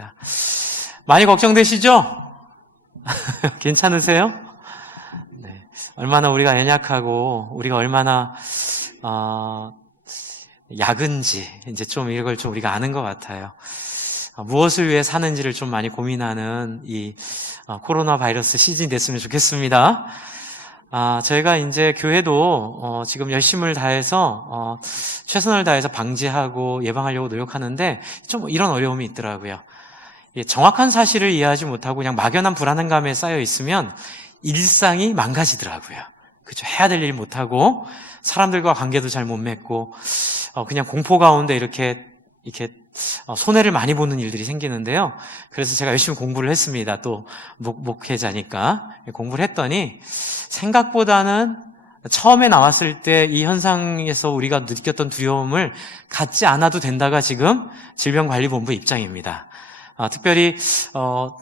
하겠습니다. 많이 걱정되시죠? 괜찮으세요? 네. 얼마나 우리가 연약하고 우리가 얼마나 약은지 이제 좀 이걸 좀 우리가 아는 것 같아요. 무엇을 위해 사는지를 좀 많이 고민하는 이 코로나 바이러스 시즌이 됐으면 좋겠습니다. 저희가 이제 교회도 지금 열심을 다해서 최선을 다해서 방지하고 예방하려고 노력하는데 좀 이런 어려움이 있더라고요. 정확한 사실을 이해하지 못하고 그냥 막연한 불안감에 쌓여 있으면 일상이 망가지더라고요. 그죠? 해야 될 일 못하고 사람들과 관계도 잘 못 맺고 그냥 공포 가운데 이렇게 손해를 많이 보는 일들이 생기는데요. 그래서 제가 열심히 공부를 했습니다. 또 목회자니까 공부를 했더니 생각보다는 처음에 나왔을 때 이 현상에서 우리가 느꼈던 두려움을 갖지 않아도 된다가 지금 질병관리본부 입장입니다. 특별히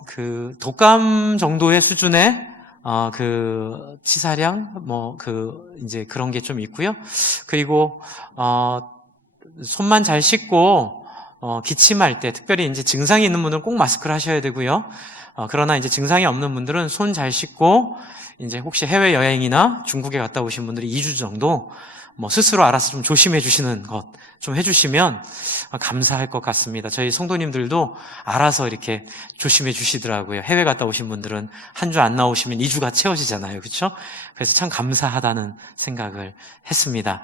그 독감 정도의 수준의 그 치사량 이제 그런 게 좀 있고요. 그리고 손만 잘 씻고 기침할 때 특별히 이제 증상이 있는 분들은 꼭 마스크를 하셔야 되고요. 그러나 이제 증상이 없는 분들은 손 잘 씻고 이제 혹시 해외 여행이나 중국에 갔다 오신 분들이 2주 정도 스스로 알아서 좀 조심해 주시는 것 좀 해주시면 감사할 것 같습니다. 저희 성도님들도 알아서 이렇게 조심해 주시더라고요. 해외 갔다 오신 분들은 한 주 안 나오시면 2주가 채워지잖아요. 그렇죠? 그래서 참 감사하다는 생각을 했습니다.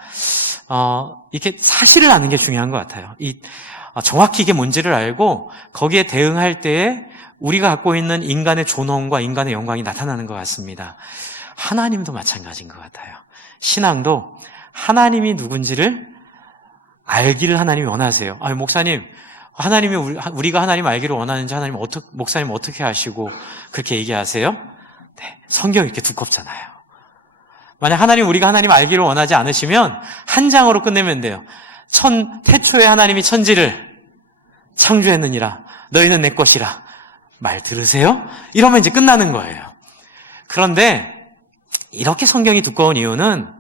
이렇게 사실을 아는 게 중요한 것 같아요. 정확히 이게 뭔지를 알고 거기에 대응할 때에 우리가 갖고 있는 인간의 존엄과 인간의 영광이 나타나는 것 같습니다. 하나님도 마찬가지인 것 같아요. 신앙도 하나님이 누군지를 알기를 하나님이 원하세요. 목사님, 우리가 하나님 알기를 원하는지 목사님 어떻게 아시고 그렇게 얘기하세요? 네, 성경이 이렇게 두껍잖아요. 만약 우리가 하나님 알기를 원하지 않으시면 한 장으로 끝내면 돼요. 태초에 하나님이 천지를 창조했느니라. 너희는 내 것이라. 말 들으세요? 이러면 이제 끝나는 거예요. 그런데 이렇게 성경이 두꺼운 이유는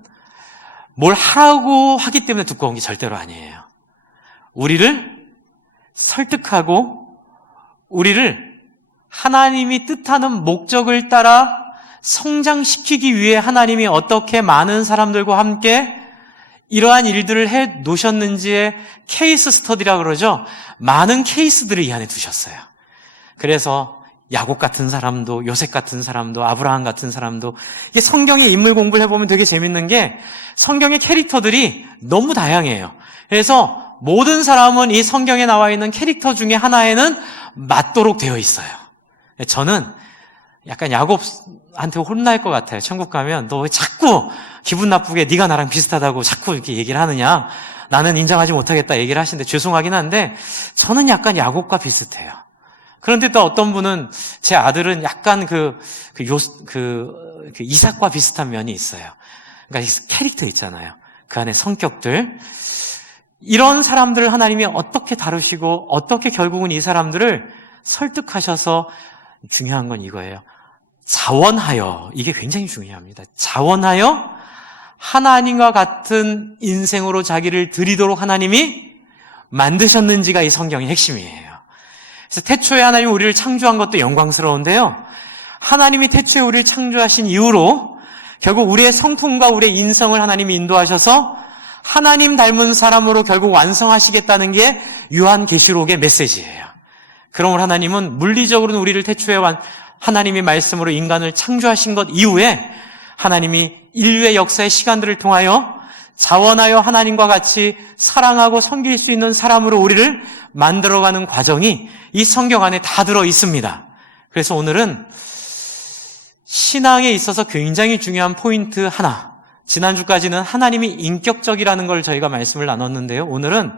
뭘 하라고 하기 때문에 두꺼운 게 절대로 아니에요. 우리를 설득하고 우리를 하나님이 뜻하는 목적을 따라 성장시키기 위해 하나님이 어떻게 많은 사람들과 함께 이러한 일들을 해 놓으셨는지의 케이스 스터디라고 그러죠. 많은 케이스들을 이 안에 두셨어요. 그래서 야곱 같은 사람도 요셉 같은 사람도 아브라함 같은 사람도 이게 성경의 인물 공부를 해보면 되게 재밌는 게 성경의 캐릭터들이 너무 다양해요. 그래서 모든 사람은 이 성경에 나와 있는 캐릭터 중에 하나에는 맞도록 되어 있어요. 저는 약간 야곱한테 혼날 것 같아요. 천국 가면 너 왜 자꾸 기분 나쁘게 네가 나랑 비슷하다고 자꾸 이렇게 얘기를 하느냐. 나는 인정하지 못하겠다 얘기를 하시는데 죄송하긴 한데 저는 약간 야곱과 비슷해요. 그런데 또 어떤 분은 제 아들은 약간 이삭과 비슷한 면이 있어요. 그러니까 캐릭터 있잖아요. 그 안에 성격들. 이런 사람들을 하나님이 어떻게 다루시고 어떻게 결국은 이 사람들을 설득하셔서 중요한 건 이거예요. 자원하여, 이게 굉장히 중요합니다. 자원하여 하나님과 같은 인생으로 자기를 드리도록 하나님이 만드셨는지가 이 성경의 핵심이에요. 그래서 태초에 하나님이 우리를 창조한 것도 영광스러운데요. 하나님이 태초에 우리를 창조하신 이후로 결국 우리의 성품과 우리의 인성을 하나님이 인도하셔서 하나님 닮은 사람으로 결국 완성하시겠다는 게 요한계시록의 메시지예요. 그러므로 하나님은 물리적으로는 우리를 태초에 하나님의 말씀으로 인간을 창조하신 것 이후에 하나님이 인류의 역사의 시간들을 통하여 자원하여 하나님과 같이 사랑하고 섬길 수 있는 사람으로 우리를 만들어가는 과정이 이 성경 안에 다 들어 있습니다. 그래서 오늘은 신앙에 있어서 굉장히 중요한 포인트 하나, 지난주까지는 하나님이 인격적이라는 걸 저희가 말씀을 나눴는데요. 오늘은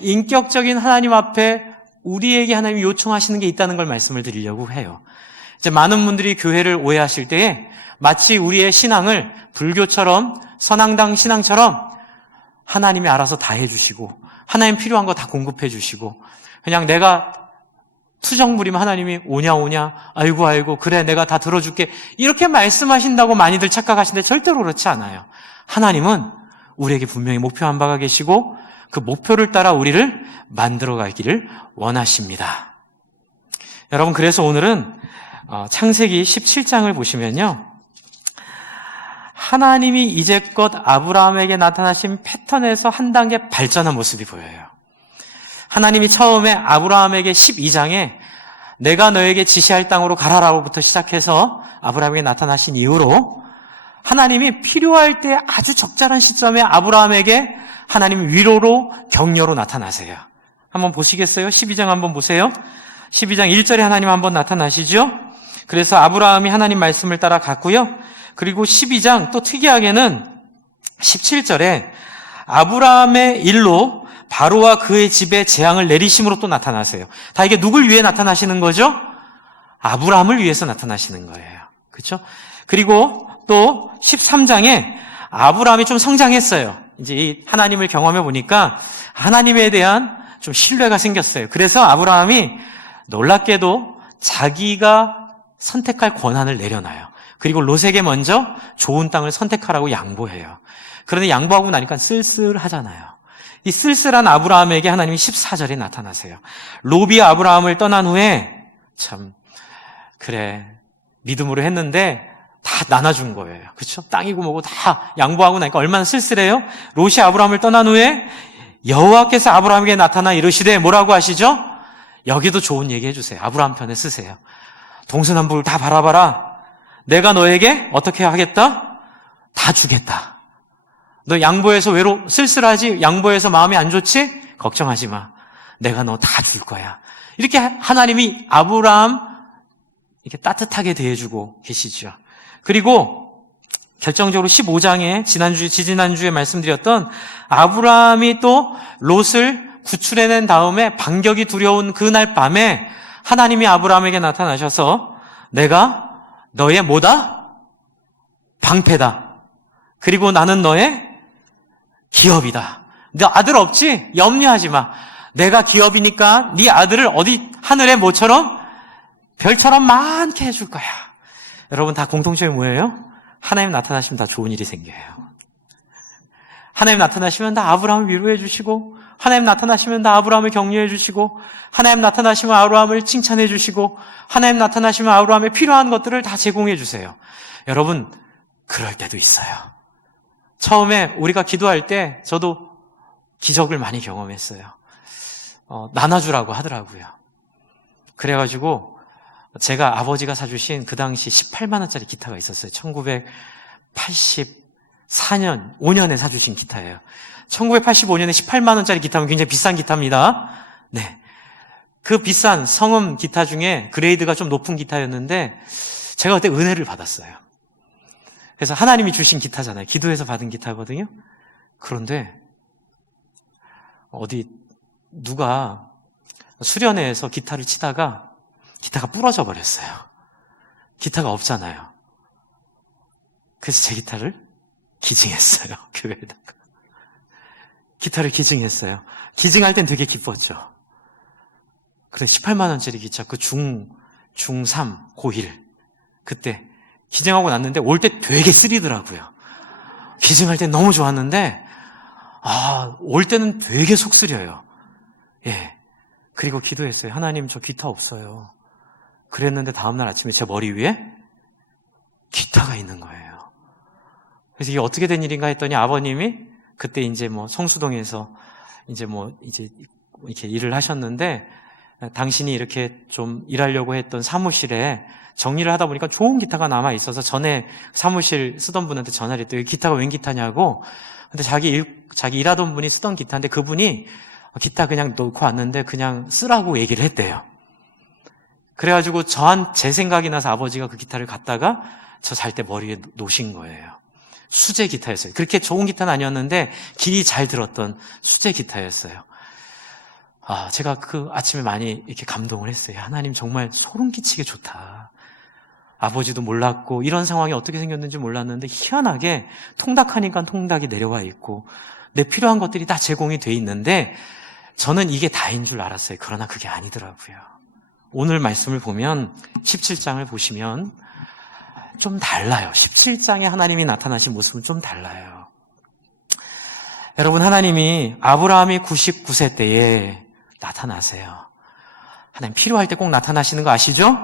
인격적인 하나님 앞에 우리에게 하나님이 요청하시는 게 있다는 걸 말씀을 드리려고 해요. 이제 많은 분들이 교회를 오해하실 때에 마치 우리의 신앙을 불교처럼 선앙당 신앙처럼 하나님이 알아서 다 해주시고 하나님 필요한 거 다 공급해 주시고 그냥 내가 투정 부리면 하나님이 오냐 아이고 그래 내가 다 들어줄게 이렇게 말씀하신다고 많이들 착각하시는데 절대로 그렇지 않아요. 하나님은 우리에게 분명히 목표한 바가 계시고 그 목표를 따라 우리를 만들어 가기를 원하십니다. 여러분, 그래서 오늘은 창세기 17장을 보시면요, 하나님이 이제껏 아브라함에게 나타나신 패턴에서 한 단계 발전한 모습이 보여요. 하나님이 처음에 아브라함에게 12장에 내가 너에게 지시할 땅으로 가라라고부터 시작해서 아브라함에게 나타나신 이후로 하나님이 필요할 때 아주 적절한 시점에 아브라함에게 하나님이 위로로 격려로 나타나세요. 한번 보시겠어요? 12장 한번 보세요. 12장 1절에 하나님 한번 나타나시죠? 그래서 아브라함이 하나님 말씀을 따라 갔고요. 그리고 12장 또 특이하게는 17절에 아브라함의 일로 바로와 그의 집에 재앙을 내리심으로 또 나타나세요. 다 이게 누굴 위해 나타나시는 거죠? 아브라함을 위해서 나타나시는 거예요. 그렇죠? 그리고 또 13장에 아브라함이 좀 성장했어요. 이제 이 하나님을 경험해 보니까 하나님에 대한 좀 신뢰가 생겼어요. 그래서 아브라함이 놀랍게도 자기가 선택할 권한을 내려놔요. 그리고 롯에게 먼저 좋은 땅을 선택하라고 양보해요. 그런데 양보하고 나니까 쓸쓸하잖아요. 이 쓸쓸한 아브라함에게 하나님이 14절에 나타나세요. 롯이 아브라함을 떠난 후에 참 그래 믿음으로 했는데 다 나눠준 거예요. 그렇죠? 땅이고 뭐고 다 양보하고 나니까 얼마나 쓸쓸해요? 롯이 아브라함을 떠난 후에 여호와께서 아브라함에게 나타나 이르시되 뭐라고 하시죠? 여기도 좋은 얘기 해주세요. 아브라함 편에 쓰세요. 동서남북을 다 바라봐라. 내가 너에게 어떻게 하겠다? 다 주겠다. 너 양보해서 쓸쓸하지? 양보해서 마음이 안 좋지? 걱정하지 마. 내가 너 다 줄 거야. 이렇게 하나님이 아브라함 이렇게 따뜻하게 대해주고 계시죠. 그리고 결정적으로 15장에 지지난주에 말씀드렸던 아브라함이 또 롯을 구출해낸 다음에 반격이 두려운 그날 밤에 하나님이 아브라함에게 나타나셔서 내가 너의 뭐다? 방패다. 그리고 나는 너의 기업이다. 너 아들 없지? 염려하지 마. 내가 기업이니까 네 아들을 어디 하늘의 뭐처럼 별처럼 많게 해줄 거야. 여러분 다 공통점이 뭐예요? 하나님 나타나시면 다 좋은 일이 생겨요. 하나님 나타나시면 다 아브라함을 위로해 주시고, 하나님 나타나시면 다 아브라함을 격려해 주시고, 하나님 나타나시면 아브라함을 칭찬해 주시고, 하나님 나타나시면 아브라함에 필요한 것들을 다 제공해 주세요. 여러분 그럴 때도 있어요. 처음에 우리가 기도할 때 저도 기적을 많이 경험했어요. 나눠주라고 하더라고요. 그래가지고 제가 아버지가 사주신 그 당시 18만 원짜리 기타가 있었어요. 1984년, 5년에 사주신 기타예요. 1985년에 18만 원짜리 기타면 굉장히 비싼 기타입니다. 네. 그 비싼 성음 기타 중에 그레이드가 좀 높은 기타였는데 제가 그때 은혜를 받았어요. 그래서 하나님이 주신 기타잖아요. 기도해서 받은 기타거든요. 그런데 어디 누가 수련회에서 기타를 치다가 기타가 부러져 버렸어요. 기타가 없잖아요. 그래서 제 기타를 기증했어요. 교회에다가. 기타를 기증했어요. 기증할 땐 되게 기뻤죠. 그래 18만 원짜리 기타 그 중3, 고1 그때 기증하고 났는데 올 때 되게 쓰리더라고요. 기증할 땐 너무 좋았는데 올 때는 되게 속 쓰려요. 예. 그리고 기도했어요. 하나님 저 기타 없어요. 그랬는데 다음날 아침에 제 머리 위에 기타가 있는 거예요. 그래서 이게 어떻게 된 일인가 했더니 아버님이 그때 이제 뭐 성수동에서 이제 이렇게 일을 하셨는데 당신이 이렇게 좀 일하려고 했던 사무실에 정리를 하다 보니까 좋은 기타가 남아 있어서 전에 사무실 쓰던 분한테 전화를 했더니 기타가 웬 기타냐고. 근데 자기 일하던 분이 쓰던 기타인데 그분이 기타 그냥 놓고 왔는데 그냥 쓰라고 얘기를 했대요. 그래가지고 제 생각이 나서 아버지가 그 기타를 갖다가 저 잘 때 머리에 놓으신 거예요. 수제 기타였어요. 그렇게 좋은 기타는 아니었는데 길이 잘 들었던 수제 기타였어요. 제가 그 아침에 많이 이렇게 감동을 했어요. 하나님 정말 소름 끼치게 좋다. 아버지도 몰랐고 이런 상황이 어떻게 생겼는지 몰랐는데 희한하게 통닭하니까 통닭이 내려와 있고 내 필요한 것들이 다 제공이 돼 있는데 저는 이게 다인 줄 알았어요. 그러나 그게 아니더라고요. 오늘 말씀을 보면 17장을 보시면 좀 달라요. 17장에 하나님이 나타나신 모습은 좀 달라요. 여러분 하나님이 아브라함이 99세 때에 나타나세요. 하나님 필요할 때 꼭 나타나시는 거 아시죠?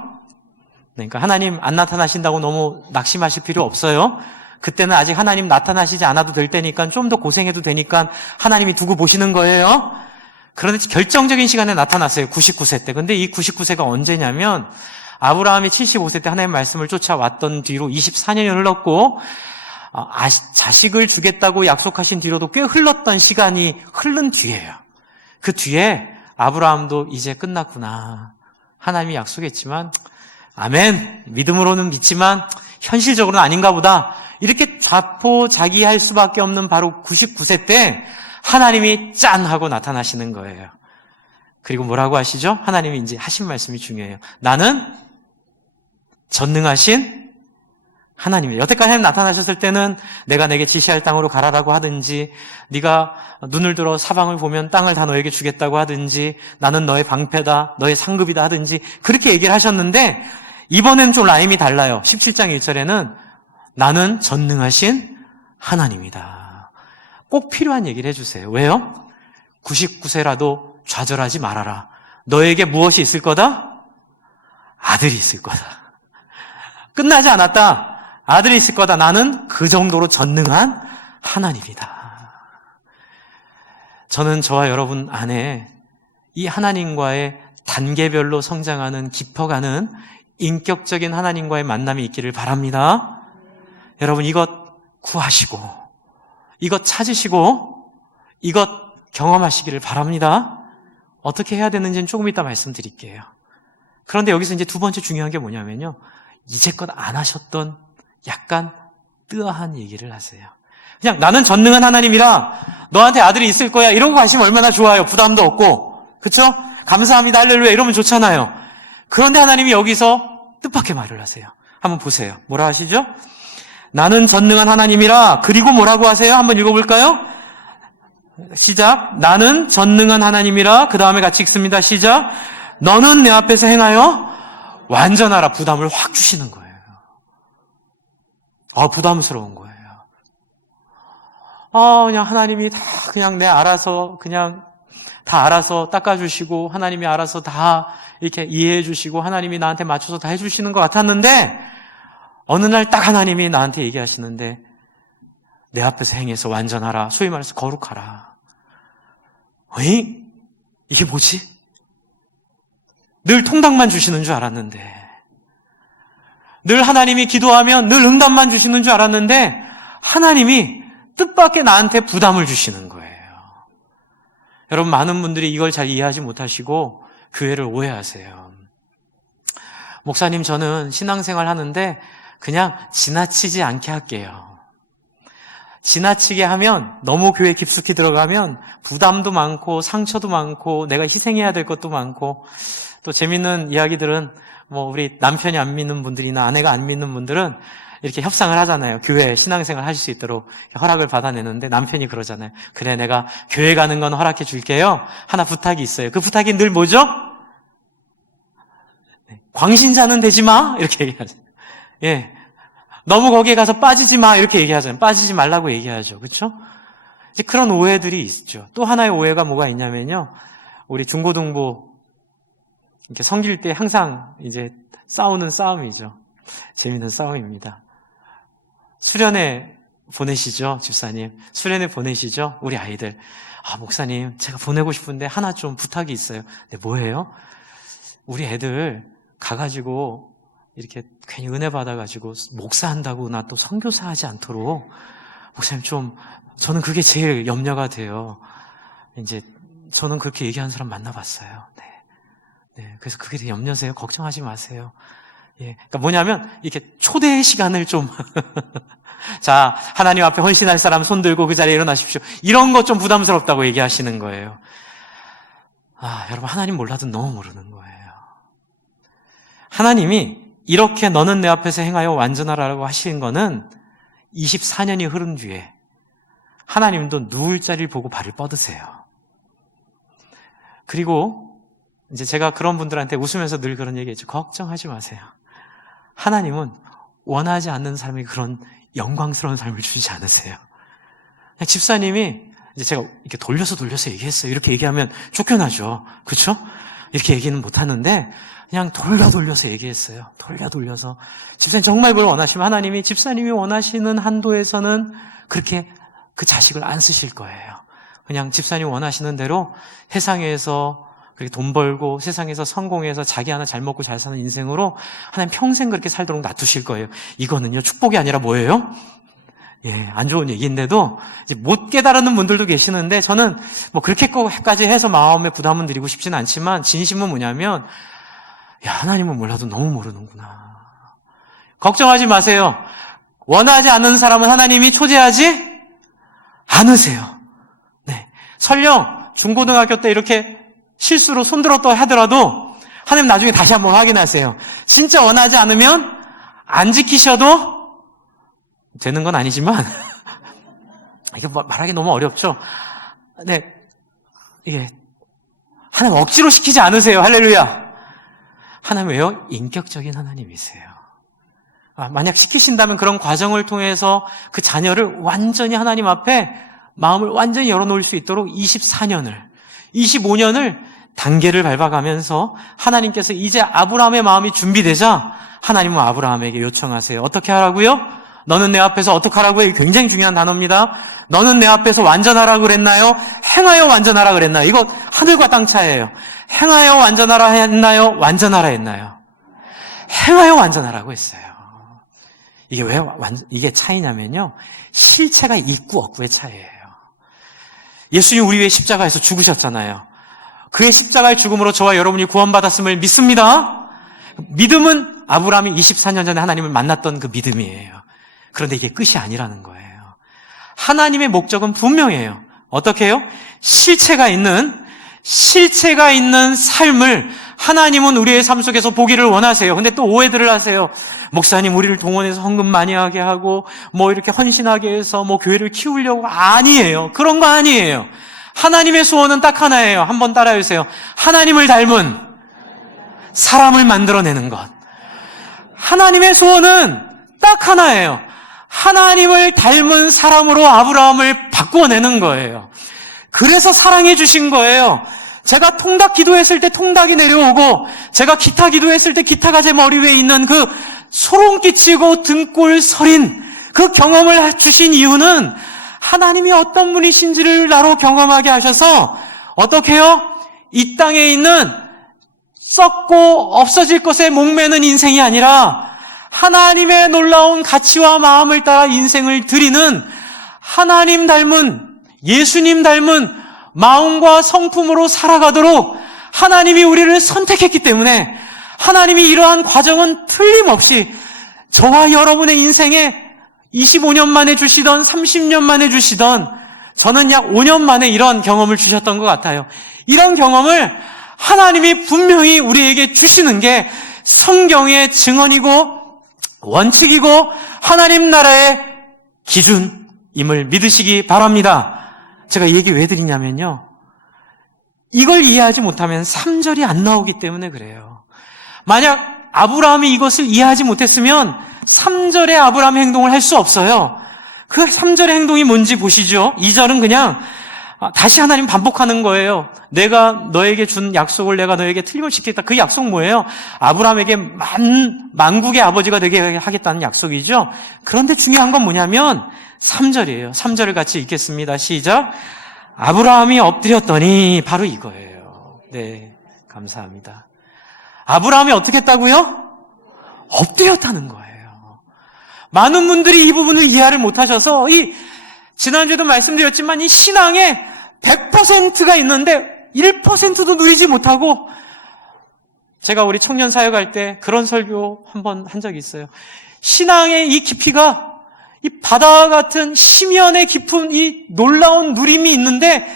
그러니까 하나님 안 나타나신다고 너무 낙심하실 필요 없어요. 그때는 아직 하나님 나타나시지 않아도 될 때니까 좀 더 고생해도 되니까 하나님이 두고 보시는 거예요. 그런데 결정적인 시간에 나타났어요. 99세 때. 근데 이 99세가 언제냐면 아브라함이 75세 때 하나님의 말씀을 쫓아왔던 뒤로 24년이 흘렀고 자식을 주겠다고 약속하신 뒤로도 꽤 흘렀던 시간이 흐른 뒤에요. 그 뒤에 아브라함도 이제 끝났구나. 하나님이 약속했지만 아멘. 믿음으로는 믿지만 현실적으로는 아닌가 보다. 이렇게 자포자기할 수밖에 없는 바로 99세 때 하나님이 짠 하고 나타나시는 거예요. 그리고 뭐라고 하시죠? 하나님이 이제 하신 말씀이 중요해요. 나는 전능하신 하나님이에요. 여태까지 하나님 나타나셨을 때는 내가 내게 지시할 땅으로 가라라고 하든지, 네가 눈을 들어 사방을 보면 땅을 다 너에게 주겠다고 하든지, 나는 너의 방패다, 너의 상급이다 하든지 그렇게 얘기를 하셨는데 이번엔 좀 라임이 달라요. 17장 1절에는 나는 전능하신 하나님이다. 꼭 필요한 얘기를 해주세요. 왜요? 99세라도 좌절하지 말아라. 너에게 무엇이 있을 거다? 아들이 있을 거다. 끝나지 않았다. 아들이 있을 거다. 나는 그 정도로 전능한 하나님이다. 저는 저와 여러분 안에 이 하나님과의 단계별로 성장하는, 깊어가는 인격적인 하나님과의 만남이 있기를 바랍니다. 여러분 이것 구하시고 이것 찾으시고 이것 경험하시기를 바랍니다. 어떻게 해야 되는지는 조금 이따 말씀드릴게요. 그런데 여기서 이제 두 번째 중요한 게 뭐냐면요, 이제껏 안 하셨던 약간 뜨아한 얘기를 하세요. 그냥 나는 전능한 하나님이라 너한테 아들이 있을 거야 이런 거 하시면 얼마나 좋아요. 부담도 없고, 그쵸? 감사합니다 할렐루야 이러면 좋잖아요. 그런데 하나님이 여기서 뜻밖의 말을 하세요. 한번 보세요. 뭐라 하시죠? 나는 전능한 하나님이라, 그리고 뭐라고 하세요? 한번 읽어볼까요? 시작. 나는 전능한 하나님이라, 그 다음에 같이 읽습니다. 시작. 너는 내 앞에서 행하여 완전하라. 부담을 확 주시는 거예요. 부담스러운 거예요. 그냥 하나님이 다 그냥 다 알아서 닦아주시고, 하나님이 알아서 다 이렇게 이해해 주시고, 하나님이 나한테 맞춰서 다 해주시는 것 같았는데, 어느 날 딱 하나님이 나한테 얘기하시는데, 내 앞에서 행해서 완전하라. 소위 말해서 거룩하라. 이게 뭐지? 늘 통닭만 주시는 줄 알았는데, 늘 하나님이 기도하면 늘 응답만 주시는 줄 알았는데, 하나님이 뜻밖의 나한테 부담을 주시는 거예요. 여러분, 많은 분들이 이걸 잘 이해하지 못하시고 교회를 오해하세요. 목사님, 저는 신앙생활 하는데 그냥 지나치지 않게 할게요. 지나치게 하면, 너무 교회 깊숙이 들어가면 부담도 많고 상처도 많고 내가 희생해야 될 것도 많고, 또 재밌는 이야기들은 우리 남편이 안 믿는 분들이나 아내가 안 믿는 분들은 이렇게 협상을 하잖아요. 교회 신앙생활 하실 수 있도록 허락을 받아내는데 남편이 그러잖아요. 그래, 내가 교회 가는 건 허락해 줄게요. 하나 부탁이 있어요. 그 부탁이 늘 뭐죠? 광신자는 되지 마, 이렇게 얘기하죠. 예, 너무 거기에 가서 빠지지 마, 이렇게 얘기하잖아요. 빠지지 말라고 얘기하죠. 그렇죠? 이제 그런 오해들이 있죠. 또 하나의 오해가 뭐가 있냐면요, 우리 중고등부 이렇게 섬길 때 항상 이제 싸우는 싸움이죠. 재밌는 싸움입니다. 수련회 보내시죠, 집사님. 수련회 보내시죠, 우리 아이들. 목사님, 제가 보내고 싶은데 하나 좀 부탁이 있어요. 네, 뭐예요? 우리 애들 가가지고 이렇게 괜히 은혜 받아가지고 목사한다고 나 또 선교사 하지 않도록, 목사님 저는 그게 제일 염려가 돼요. 이제 저는 그렇게 얘기하는 사람 만나봤어요. 네, 그래서 그게 되게 염려세요. 걱정하지 마세요. 예, 그러니까 뭐냐면 이렇게 초대의 시간을 좀 자, 하나님 앞에 헌신할 사람 손 들고 그 자리에 일어나십시오. 이런 거 좀 부담스럽다고 얘기하시는 거예요. 여러분, 하나님 몰라도 너무 모르는 거예요. 하나님이 이렇게 너는 내 앞에서 행하여 완전하라고 하신 거는 24년이 흐른 뒤에 하나님도 누울 자리를 보고 발을 뻗으세요. 그리고 이제 제가 그런 분들한테 웃으면서 늘 그런 얘기했죠. 걱정하지 마세요. 하나님은 원하지 않는 사람이 그런 영광스러운 삶을 주지 않으세요. 집사님이 이제 제가 이렇게 돌려서 얘기했어요. 이렇게 얘기하면 쫓겨나죠. 그렇죠? 이렇게 얘기는 못하는데 그냥 돌려서 얘기했어요. 돌려서 집사님 정말 그걸 원하시면 하나님이 집사님이 원하시는 한도에서는 그렇게 그 자식을 안 쓰실 거예요. 그냥 집사님 원하시는 대로 세상에서 그렇게 돈 벌고 세상에서 성공해서 자기 하나 잘 먹고 잘 사는 인생으로 하나님 평생 그렇게 살도록 놔두실 거예요. 이거는요, 축복이 아니라 뭐예요? 예, 안 좋은 얘기인데도 이제 못 깨달은 분들도 계시는데 저는 뭐 그렇게까지 해서 마음에 부담은 드리고 싶지는 않지만 진심은 뭐냐면, 야, 하나님은 몰라도 너무 모르는구나. 걱정하지 마세요. 원하지 않는 사람은 하나님이 초대하지 않으세요. 네. 설령 중고등학교 때 이렇게 실수로 손들었다 하더라도 하나님 나중에 다시 한번 확인하세요. 진짜 원하지 않으면 안 지키셔도 되는 건 아니지만 이게 말하기 너무 어렵죠. 네, 이게 하나님 억지로 시키지 않으세요. 할렐루야. 하나님 왜요? 인격적인 하나님이세요. 만약 시키신다면 그런 과정을 통해서 그 자녀를 완전히 하나님 앞에 마음을 완전히 열어놓을 수 있도록 24년을 25년을 단계를 밟아가면서 하나님께서 이제 아브라함의 마음이 준비되자 하나님은 아브라함에게 요청하세요. 어떻게 하라고요? 너는 내 앞에서 어떻게 하라고요? 이게 굉장히 중요한 단어입니다. 너는 내 앞에서 완전하라고 그랬나요? 행하여 완전하라 그랬나요? 이거 하늘과 땅 차이예요. 행하여 완전하라 했나요? 완전하라 했나요? 행하여 완전하라고 했어요. 이게 왜 이게 차이냐면요, 실체가 있고 없고의 차이예요. 예수님 우리 위해 십자가에서 죽으셨잖아요. 그의 십자가의 죽음으로 저와 여러분이 구원받았음을 믿습니다. 믿음은 아브라함이 24년 전에 하나님을 만났던 그 믿음이에요. 그런데 이게 끝이 아니라는 거예요. 하나님의 목적은 분명해요. 어떻게 해요? 실체가 있는 삶을 하나님은 우리의 삶 속에서 보기를 원하세요. 근데 또 오해들을 하세요. 목사님 우리를 동원해서 헌금 많이 하게 하고 뭐 이렇게 헌신하게 해서 뭐 교회를 키우려고. 아니에요. 그런 거 아니에요. 하나님의 소원은 딱 하나예요. 한번 따라해주세요. 하나님을 닮은 사람을 만들어내는 것. 하나님의 소원은 딱 하나예요. 하나님을 닮은 사람으로 아브라함을 바꾸어내는 거예요. 그래서 사랑해 주신 거예요. 제가 통닭 기도했을 때 통닭이 내려오고, 제가 기타 기도했을 때 기타가 제 머리 위에 있는 그 소름 끼치고 등골 서린 그 경험을 주신 이유는 하나님이 어떤 분이신지를 나로 경험하게 하셔서 어떻게 해요? 이 땅에 있는 썩고 없어질 것에 목매는 인생이 아니라 하나님의 놀라운 가치와 마음을 따라 인생을 드리는 하나님 닮은, 예수님 닮은 마음과 성품으로 살아가도록 하나님이 우리를 선택했기 때문에 하나님이 이러한 과정은 틀림없이 저와 여러분의 인생에 25년 만에 주시던 30년 만에 주시던, 저는 약 5년 만에 이런 경험을 주셨던 것 같아요. 이런 경험을 하나님이 분명히 우리에게 주시는 게 성경의 증언이고 원칙이고 하나님 나라의 기준임을 믿으시기 바랍니다. 제가 이 얘기 왜 드리냐면요, 이걸 이해하지 못하면 3절이 안 나오기 때문에 그래요. 만약 아브라함이 이것을 이해하지 못했으면 3절의 아브라함 행동을 할 수 없어요. 그 3절의 행동이 뭔지 보시죠. 2절은 그냥 다시 하나님 반복하는 거예요. 내가 너에게 준 약속을 내가 너에게 틀림없이 지키겠다. 그 약속 뭐예요? 아브라함에게 만국의 아버지가 되게 하겠다는 약속이죠. 그런데 중요한 건 뭐냐면 3절이에요. 3절을 같이 읽겠습니다. 시작. 아브라함이 엎드렸더니, 바로 이거예요. 네, 감사합니다. 아브라함이 어떻게 했다고요? 엎드렸다는 거예요. 많은 분들이 이 부분을 이해를 못하셔서 지난주에도 말씀드렸지만 이 신앙에 100%가 있는데 1%도 누리지 못하고, 제가 우리 청년 사역할 때 그런 설교 한번 한 적이 있어요. 신앙의 이 깊이가 이 바다 같은 심연의 깊은 이 놀라운 누림이 있는데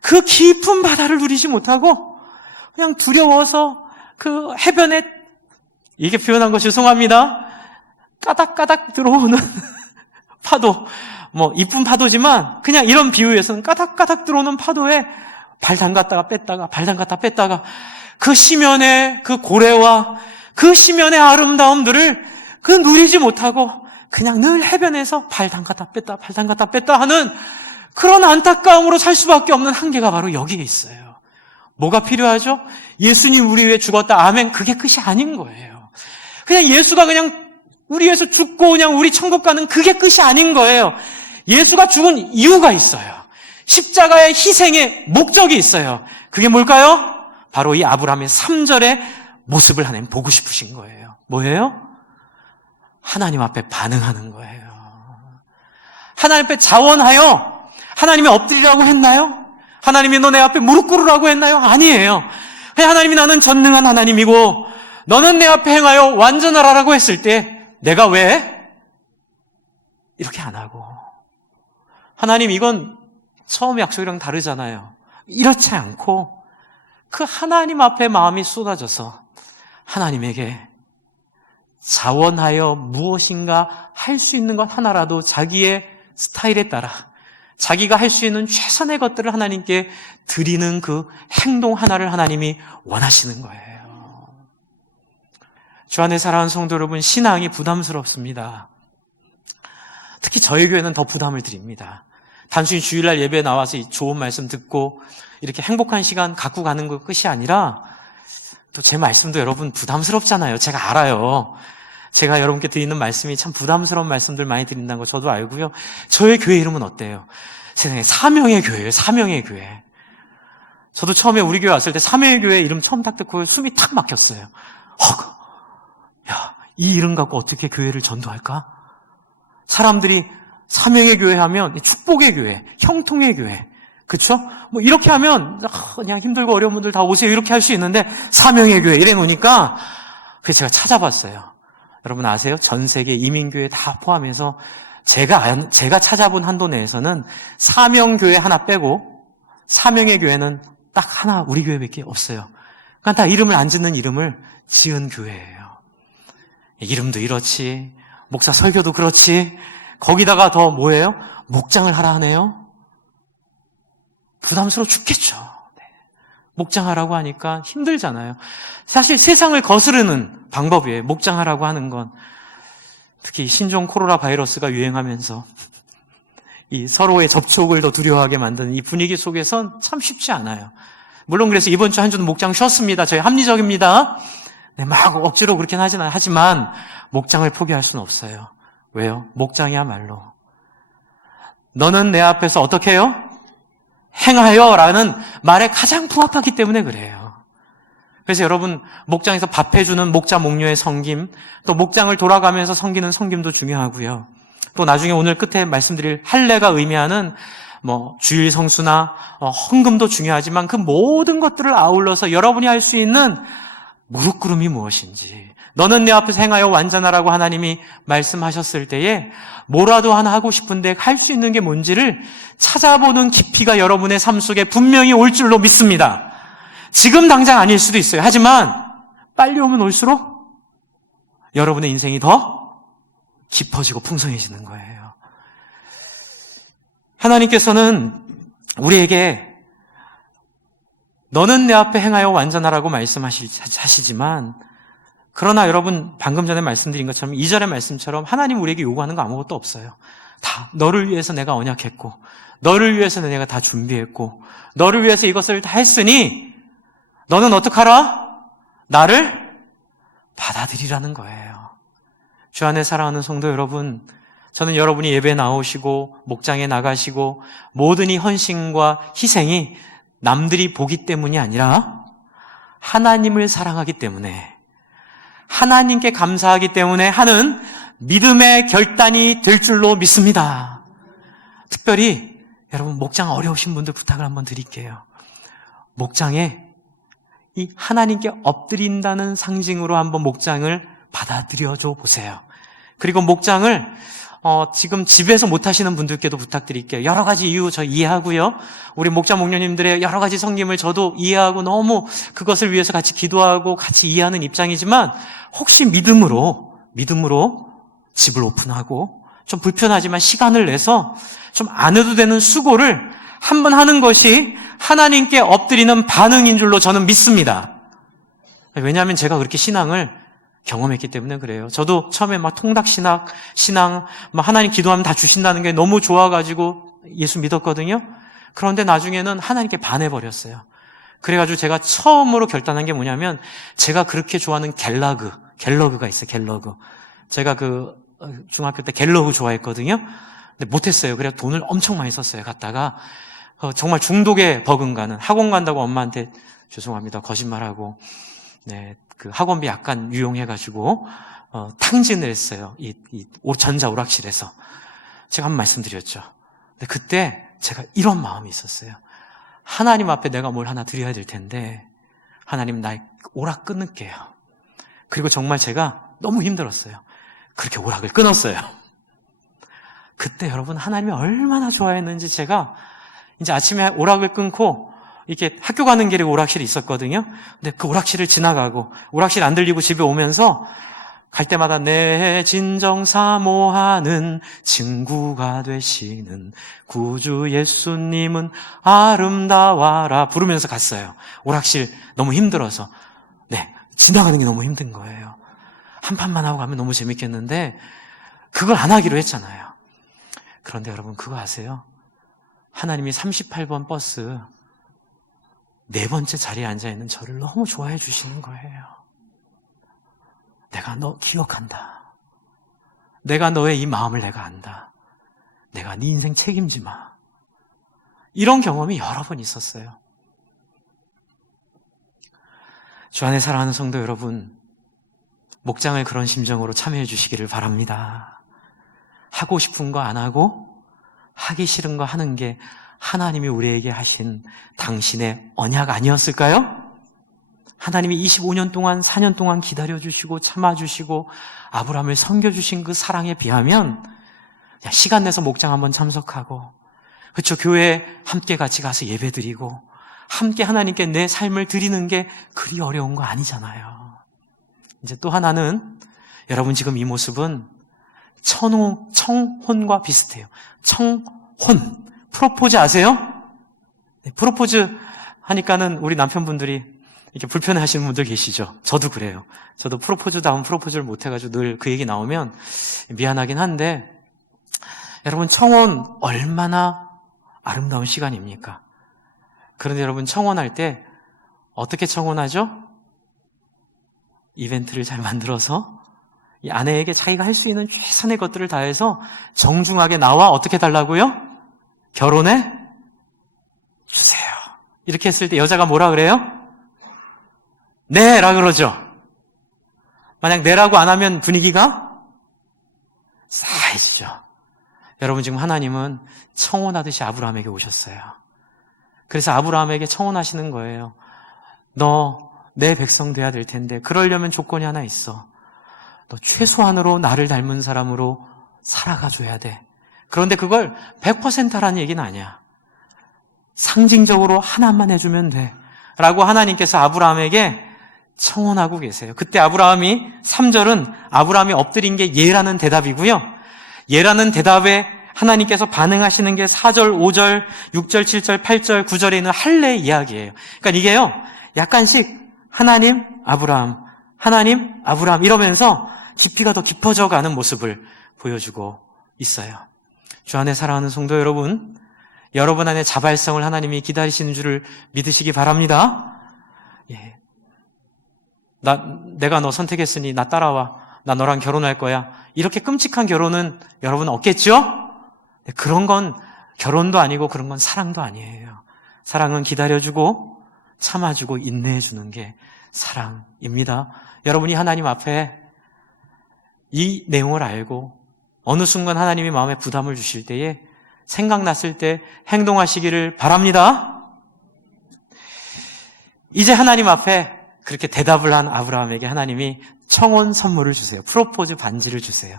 그 깊은 바다를 누리지 못하고 그냥 두려워서 그 해변에, 이게 표현한 거 죄송합니다, 까닥까닥 들어오는 파도, 뭐 이쁜 파도지만 그냥 이런 비유에서는 까닥까닥 들어오는 파도에 발 담갔다가 뺐다가 발 담갔다 뺐다가 그 심연의 그 고래와 그 심연의 아름다움들을 그 누리지 못하고 그냥 늘 해변에서 발 담갔다 뺐다 발 담갔다 뺐다 하는 그런 안타까움으로 살 수밖에 없는 한계가 바로 여기에 있어요. 뭐가 필요하죠? 예수님 우리 위해 죽었다. 아멘. 그게 끝이 아닌 거예요. 그냥 예수가 그냥 우리 위해서 죽고 그냥 우리 천국 가는 그게 끝이 아닌 거예요. 예수가 죽은 이유가 있어요. 십자가의 희생의 목적이 있어요. 그게 뭘까요? 바로 이 아브라함의 3절의 모습을 하나님 보고 싶으신 거예요. 뭐예요? 하나님 앞에 반응하는 거예요. 하나님 앞에 자원하여 하나님이 엎드리라고 했나요? 하나님이 너 내 앞에 무릎 꿇으라고 했나요? 아니에요. 그냥 하나님이 나는 전능한 하나님이고 너는 내 앞에 행하여 완전하라고 했을 때 내가 왜 이렇게 안 하고, 하나님 이건 처음 약속이랑 다르잖아요. 이렇지 않고 그 하나님 앞에 마음이 쏟아져서 하나님에게 자원하여 무엇인가 할 수 있는 것 하나라도 자기의 스타일에 따라 자기가 할 수 있는 최선의 것들을 하나님께 드리는 그 행동 하나를 하나님이 원하시는 거예요. 주 안에 사랑하는 성도 여러분, 신앙이 부담스럽습니다. 특히 저희 교회는 더 부담을 드립니다. 단순히 주일날 예배에 나와서 이 좋은 말씀 듣고 이렇게 행복한 시간 갖고 가는 것 끝이 아니라 또 제 말씀도 여러분 부담스럽잖아요. 제가 알아요. 제가 여러분께 드리는 말씀이 참 부담스러운 말씀들 많이 드린다는 거 저도 알고요. 저의 교회 이름은 어때요? 세상에 사명의 교회예요. 사명의 교회. 저도 처음에 우리 교회 왔을 때 사명의 교회 이름 처음 딱 듣고 숨이 탁 막혔어요. 야, 이 이름 갖고 어떻게 교회를 전도할까? 사람들이 사명의 교회 하면 축복의 교회, 형통의 교회, 그쵸? 뭐 이렇게 하면 그냥 힘들고 어려운 분들 다 오세요 이렇게 할 수 있는데 사명의 교회 이래 놓으니까 그래서 제가 찾아봤어요. 여러분 아세요? 전 세계 이민교회 다 포함해서 제가 찾아본 한도 내에서는 사명교회 하나 빼고 사명의 교회는 딱 하나 우리 교회밖에 없어요. 그러니까 다 이름을 안 짓는 이름을 지은 교회예요. 이름도 이렇지, 목사 설교도 그렇지, 거기다가 더 뭐예요? 목장을 하라 하네요. 부담스러워 죽겠죠. 네. 목장하라고 하니까 힘들잖아요. 사실 세상을 거스르는 방법이에요. 목장하라고 하는 건. 특히 신종 코로나 바이러스가 유행하면서 이 서로의 접촉을 더 두려워하게 만드는 이 분위기 속에선 참 쉽지 않아요. 물론 그래서 이번 주 한 주는 목장 쉬었습니다. 저희 합리적입니다. 네, 막 억지로 그렇게는 하지만 목장을 포기할 수는 없어요. 왜요? 목장이야말로 너는 내 앞에서 어떻게 해요? 행하여 라는 말에 가장 부합하기 때문에 그래요. 그래서 여러분 목장에서 밥 해주는 목자 목녀의 섬김, 또 목장을 돌아가면서 섬기는 섬김도 중요하고요. 또 나중에 오늘 끝에 말씀드릴 할례가 의미하는 뭐 주일 성수나 헌금도 중요하지만 그 모든 것들을 아울러서 여러분이 할 수 있는 무릎 꿇음이 무엇인지, 너는 내 앞에서 행하여 완전하라고 하나님이 말씀하셨을 때에 뭐라도 하나 하고 싶은데 할 수 있는 게 뭔지를 찾아보는 깊이가 여러분의 삶 속에 분명히 올 줄로 믿습니다. 지금 당장 아닐 수도 있어요. 하지만 빨리 오면 올수록 여러분의 인생이 더 깊어지고 풍성해지는 거예요. 하나님께서는 우리에게 너는 내 앞에 행하여 완전하라고 말씀하시지만, 그러나 여러분 방금 전에 말씀드린 것처럼 2절의 말씀처럼 하나님 우리에게 요구하는 거 아무것도 없어요. 다 너를 위해서 내가 언약했고, 너를 위해서 내가 다 준비했고, 너를 위해서 이것을 다 했으니 너는 어떡하라? 나를 받아들이라는 거예요. 주 안에 사랑하는 성도 여러분, 저는 여러분이 예배에 나오시고 목장에 나가시고 모든 이 헌신과 희생이 남들이 보기 때문이 아니라 하나님을 사랑하기 때문에, 하나님께 감사하기 때문에 하는 믿음의 결단이 될 줄로 믿습니다. 특별히 여러분 목장 어려우신 분들 부탁을 한번 드릴게요. 목장에 이 하나님께 엎드린다는 상징으로 한번 목장을 받아들여줘 보세요. 그리고 목장을 지금 집에서 못 하시는 분들께도 부탁드릴게요. 여러 가지 이유 저 이해하고요. 우리 목자 목녀님들의 여러 가지 섬김을 저도 이해하고 너무 그것을 위해서 같이 기도하고 같이 이해하는 입장이지만, 혹시 믿음으로 집을 오픈하고 좀 불편하지만 시간을 내서 좀 안 해도 되는 수고를 한번 하는 것이 하나님께 엎드리는 반응인 줄로 저는 믿습니다. 왜냐하면 제가 그렇게 신앙을 경험했기 때문에 그래요. 저도 처음에 막 신앙, 막 하나님 기도하면 다 주신다는 게 너무 좋아가지고 예수 믿었거든요. 그런데 나중에는 하나님께 반해버렸어요. 그래가지고 제가 처음으로 결단한 게 뭐냐면, 제가 그렇게 좋아하는 갤러그가 있어요, 갤러그. 제가 중학교 때 갤러그 좋아했거든요. 근데 못했어요. 그래서 돈을 엄청 많이 썼어요. 갔다가 정말 중독에 버금가는, 학원 간다고 엄마한테 죄송합니다 거짓말하고, 네, 그 학원비 약간 유용해가지고 탕진을 했어요. 이 전자 오락실에서. 제가 한번 말씀드렸죠. 근데 그때 제가 이런 마음이 있었어요. 하나님 앞에 내가 뭘 하나 드려야 될 텐데, 하나님 나의 오락 끊을게요. 그리고 정말 제가 너무 힘들었어요. 그렇게 오락을 끊었어요. 그때 여러분, 하나님이 얼마나 좋아했는지, 제가 이제 아침에 오락을 끊고 이렇게 학교 가는 길에 오락실이 있었거든요. 근데 그 오락실을 지나가고, 오락실 안 들리고 집에 오면서 갈 때마다 내 진정 사모하는 친구가 되시는 구주 예수님은 아름다워라 부르면서 갔어요. 오락실 너무 힘들어서. 네, 지나가는 게 너무 힘든 거예요. 한 판만 하고 가면 너무 재밌겠는데 그걸 안 하기로 했잖아요. 그런데 여러분, 그거 아세요? 하나님이 38번 버스 4번째 자리에 앉아있는 저를 너무 좋아해 주시는 거예요. 내가 너 기억한다. 내가 너의 이 마음을 내가 안다. 내가 네 인생 책임지 마. 이런 경험이 여러 번 있었어요. 주 안에 사랑하는 성도 여러분, 목장을 그런 심정으로 참여해 주시기를 바랍니다. 하고 싶은 거 안 하고 하기 싫은 거 하는 게 하나님이 우리에게 하신 당신의 언약 아니었을까요? 하나님이 25년 동안, 4년 동안 기다려주시고 참아주시고 아브라함을 섬겨주신 그 사랑에 비하면 그냥 시간 내서 목장 한번 참석하고, 그렇죠, 교회에 함께 같이 가서 예배드리고 함께 하나님께 내 삶을 드리는 게 그리 어려운 거 아니잖아요. 이제 또 하나는, 여러분 지금 이 모습은 청혼과 비슷해요. 청혼, 프로포즈 아세요? 네, 프로포즈 하니까는 우리 남편분들이 이렇게 불편해 하시는 분들 계시죠? 저도 그래요. 저도 프로포즈다운 프로포즈를 못 해가지고 늘 그 얘기 나오면 미안하긴 한데, 여러분 청혼 얼마나 아름다운 시간입니까? 그런데 여러분, 청혼할 때 어떻게 청혼하죠? 이벤트를 잘 만들어서 이 아내에게 자기가 할 수 있는 최선의 것들을 다해서 정중하게 나와 어떻게 달라고요? 결혼해 주세요. 이렇게 했을 때 여자가 뭐라 그래요? 네라 그러죠. 만약 네라고 안 하면 분위기가 싸해지죠. 여러분, 지금 하나님은 청혼하듯이 아브라함에게 오셨어요. 그래서 아브라함에게 청혼하시는 거예요. 너 내 백성 돼야 될 텐데 그러려면 조건이 하나 있어. 너 최소한으로 나를 닮은 사람으로 살아가 줘야 돼. 그런데 그걸 100% 하라는 얘기는 아니야. 상징적으로 하나만 해주면 돼 라고 하나님께서 아브라함에게 청혼하고 계세요. 그때 아브라함이, 3절은 아브라함이 엎드린 게 예라는 대답이고요. 예라는 대답에 하나님께서 반응하시는 게 4절, 5절, 6절, 7절, 8절, 9절에 있는 할례의 이야기예요. 그러니까 이게요, 약간씩 하나님, 아브라함, 하나님, 아브라함 이러면서 깊이가 더 깊어져 가는 모습을 보여주고 있어요. 주 안에 사랑하는 성도 여러분, 여러분 안에 자발성을 하나님이 기다리시는 줄을 믿으시기 바랍니다. 예. 내가 너 선택했으니 나 따라와. 나 너랑 결혼할 거야. 이렇게 끔찍한 결혼은 여러분 없겠죠? 그런 건 결혼도 아니고 그런 건 사랑도 아니에요. 사랑은 기다려주고 참아주고 인내해주는 게 사랑입니다. 여러분이 하나님 앞에 이 내용을 알고 어느 순간 하나님이 마음에 부담을 주실 때에 생각났을 때 행동하시기를 바랍니다. 이제 하나님 앞에 그렇게 대답을 한 아브라함에게 하나님이 청혼 선물을 주세요. 프로포즈 반지를 주세요.